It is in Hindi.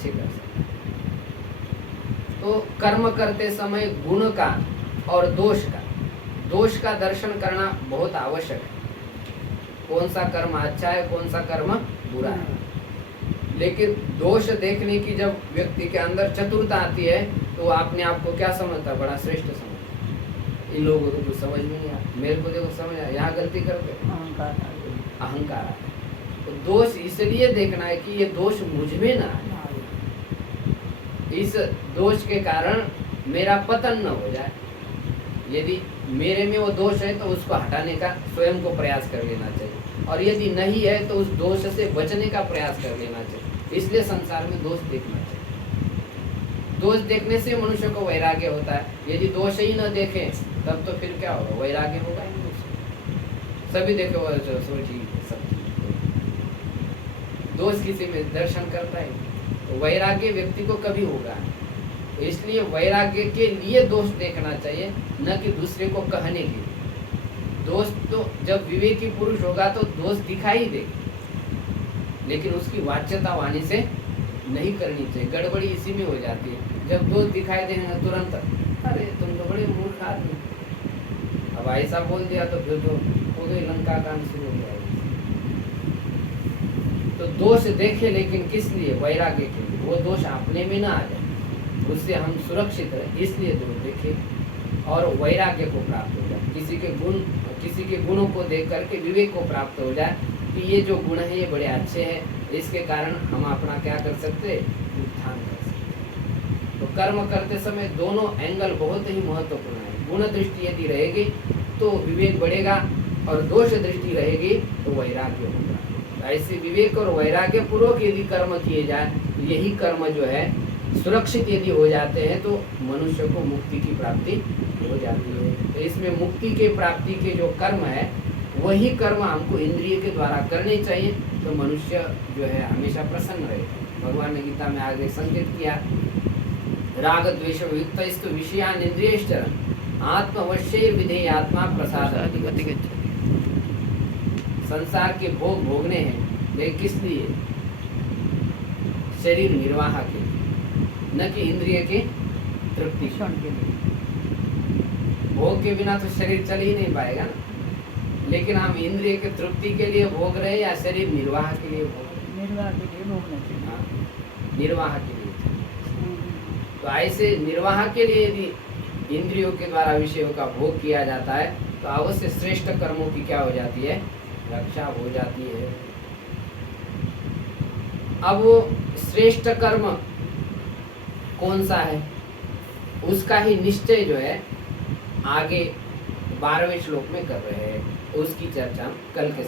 अच्छे कर सकता है। तो कर्म करते समय गुण का और दोष का दर्शन करना बहुत आवश्यक है। कौन सा कर्म अच्छा है, कौन सा कर्म बुरा है। लेकिन दोष देखने की जब व्यक्ति के अंदर चतुरता आती है तो वो अपने आप को क्या समझता है, बड़ा श्रेष्ठ समझता है। इन लोगों को कुछ समझ में नहीं आता, मेरे को देखो समझ आया, यहाँ गलती करते अहंकार आता है। तो दोष इसलिए देखना है कि ये दोष मुझ में ना आए, इस दोष के कारण मेरा पतन न हो जाए। यदि मेरे में वो दोष है तो उसको हटाने का स्वयं को प्रयास कर लेना चाहिए, और यदि नहीं है तो उस दोष से बचने का प्रयास कर लेना चाहिए। इसलिए संसार में दोष देखना चाहिए। दोष देखने से मनुष्य को वैराग्य होता है। यदि दोष ही न देखें तब तो फिर क्या होगा, वैराग्य होगा ही नहीं। सभी देखो सोचिए, सब दोष किसी में दर्शन करता है तो वैराग्य व्यक्ति को कभी होगा। इसलिए वैराग्य के लिए दोष देखना चाहिए, न कि दूसरे को कहने के लिए। दोष तो जब विवेकी पुरुष होगा तो दोष दिखाई देगी, लेकिन उसकी वाच्यता वाणी से नहीं करनी चाहिए। गड़बड़ी इसी में हो जाती है, जब दोष दिखाई देगा तुरंत अरे तुम तो बड़े मूर्ख आदमी, अब ऐसा बोल दिया तो फिर तो हो गई, लंका कांड शुरू हो गया। तो दोष देखे, लेकिन किस लिए, वैराग्य के लिए। वो दोष अपने में ना आ जाए, उससे हम सुरक्षित रहे, इसलिए दोष देखे और वैराग्य को प्राप्त हो जाए। किसी के गुणों को देख करके विवेक को प्राप्त हो जाए कि ये जो गुण है ये बड़े अच्छे हैं, इसके कारण हम अपना क्या कर सकते, उत्थान कर सकते। तो कर्म करते समय दोनों एंगल बहुत ही महत्वपूर्ण है। गुण दृष्टि यदि रहेगी तो विवेक बढ़ेगा, और दोष दृष्टि रहेगी तो वैराग्य होगा। ऐसे विवेक और वैराग्य पूर्वक यदि कर्म किए जाए, यही कर्म जो है सुरक्षित यदि हो जाते हैं तो मनुष्य को मुक्ति की प्राप्ति हो जाती है। तो इसमें मुक्ति के प्राप्ति के जो कर्म है वही कर्म हमको इंद्रिय के द्वारा करने चाहिए, तो मनुष्य जो है हमेशा प्रसन्न रहेगा। भगवान ने गीता में आगे संकेत किया, राग द्वेष युक्त विषयान इंद्रियश्चरन् आत्मवश्य विधेयात्मा प्रसाद। संसार के भोग भोगने हैं, वे किस लिए, शरीर निर्वाह के लिए, न कि इंद्रिय के तृप्ति के लिए। भोग के बिना तो शरीर चल ही नहीं पाएगा ना। लेकिन हम इंद्रिय के तृप्ति के लिए भोग रहे या शरीर निर्वाह के लिए भोग रहे? निर्वाह के लिए भोगना चाहिए। निर्वाह के लिए। तो ऐसे निर्वाह के लिए यदि इंद्रियों के द्वारा विषयों का भोग किया जाता है तो अवश्य श्रेष्ठ कर्मों की क्या हो जाती है, रक्षा हो जाती है। अब वो श्रेष्ठ कर्म कौन सा है, उसका ही निश्चय जो है आगे 12वें श्लोक में कर रहे हैं, उसकी चर्चा कल के